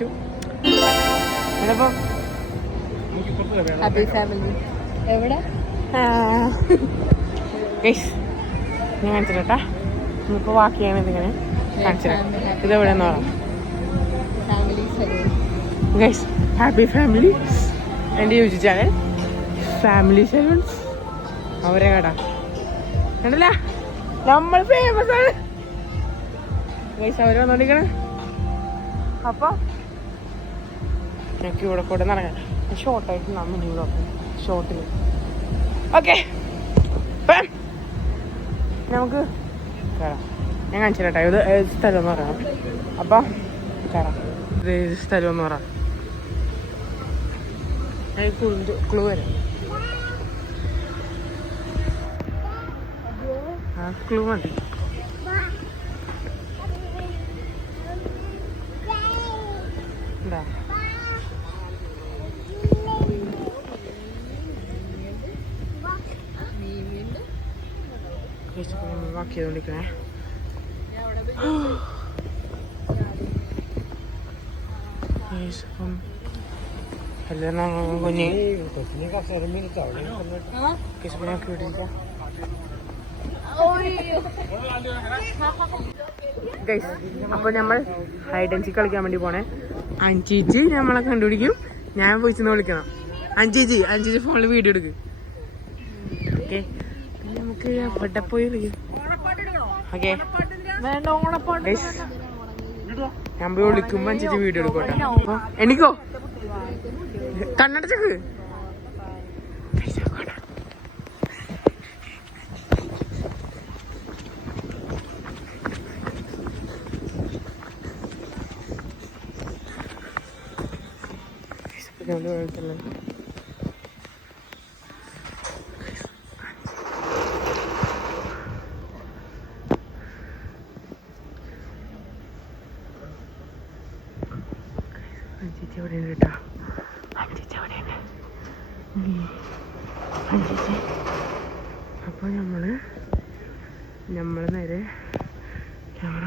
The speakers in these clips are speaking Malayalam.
To happy family. എവിടെ ഞാൻ കാണിച്ചിട്ടാ നമുക്ക് വാക്ക് ചെയ്യണത് ഇങ്ങനെ കാണിച്ചിട്ടാ. ഇതെവിടെയെന്ന് പറയാം ഗൈസ്. ഹാപ്പി ഫാമിലി എൻ്റെ യൂട്യൂബ് ചാനൽ ഫാമിലി സലൂൺസ്. അവരെ കടാ കണ്ടല്ല, നമ്മൾ ഫേമസ് ആണ് ഗൈസ്. അവർ വന്നോണ്ടിരിക്കണേ. അപ്പോൾ ഞങ്ങൾക്ക് ഇവിടെ കൂടെ നടക്കാം. ഷോർട്ടായിട്ട് നമ്മൾ ഇവിടെ ഷോർട്ടിൽ. ഓക്കെ നമുക്ക് കയറാം. ഞാൻ കാണിച്ചു കേട്ടോ ഇത് ഏത് സ്ഥലം എന്ന് പറയാം. അപ്പം കയറാം. ഇത് ഏത് സ്ഥലം എന്ന് പറയാം. ക്ലൂ വരാം. ആ ക്ലൂ മതി. എന്താ വാക്ക് ചെയ്തോണ്ടിരിക്കണേ. അപ്പം എല്ലാം കുഞ്ഞ് ഗൈസ്. അപ്പോൾ നമ്മൾ ഹൈഡ് ആൻഡ് സീക്ക് കളിക്കാൻ വേണ്ടി പോണേ. അഞ്ചിച്ച് നമ്മളെ കണ്ടുപിടിക്കും. ഞാൻ പോയിച്ചെന്ന് വിളിക്കണം. അഞ്ചിച്ച് ഫോണിൽ വീഡിയോ എടുക്കും. ഓക്കെ നമുക്ക് എവിടെ പോയി വിളിക്കും. ഓക്കെ ഞാൻ പോയി വിളിക്കുമ്പോ അഞ്ചിച്ച് വീഡിയോ എടുക്കോട്ടെ. അപ്പൊ എനിക്കോ കണ്ണടച്ചക്ക് അഞ്ചിച്ച് എവിടെയാണ് കേട്ടോ. അഞ്ചിച്ച് എവിടെയാണ് അഞ്ചിച്ച്. അപ്പോൾ നമ്മള് നേരെ ക്യാമറ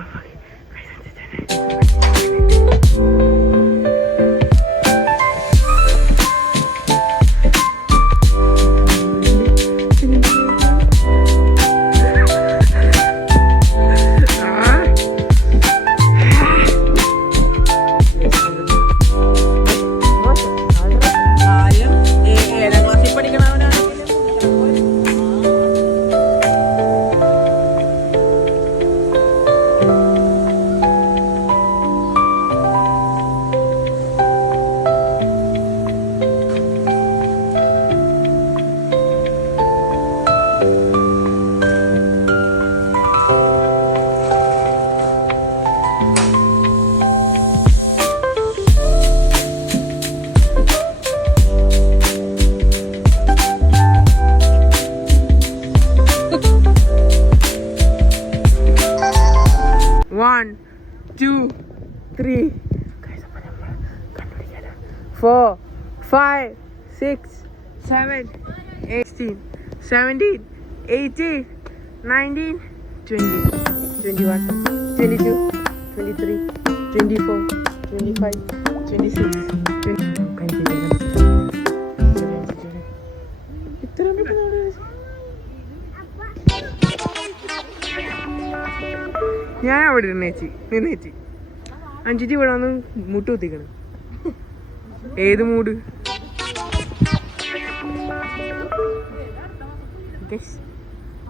One, 2, 3, 4, 5, 6, 7, 18, 17, 18, 19, 20, 21, 22, 23, 24, 25, 26, 27. ഞാൻ അവിടെ നിന്നേച്ചി അഞ്ചിച്ച് ഇവിടെ വന്ന് മുട്ട് കുത്തിക്കണം. ഏത് മൂഡ്?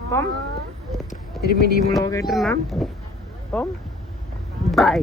അപ്പം ഒരു മിനി വ്ളോഗായിട്ടിരുന്നാം. അപ്പം ബൈ.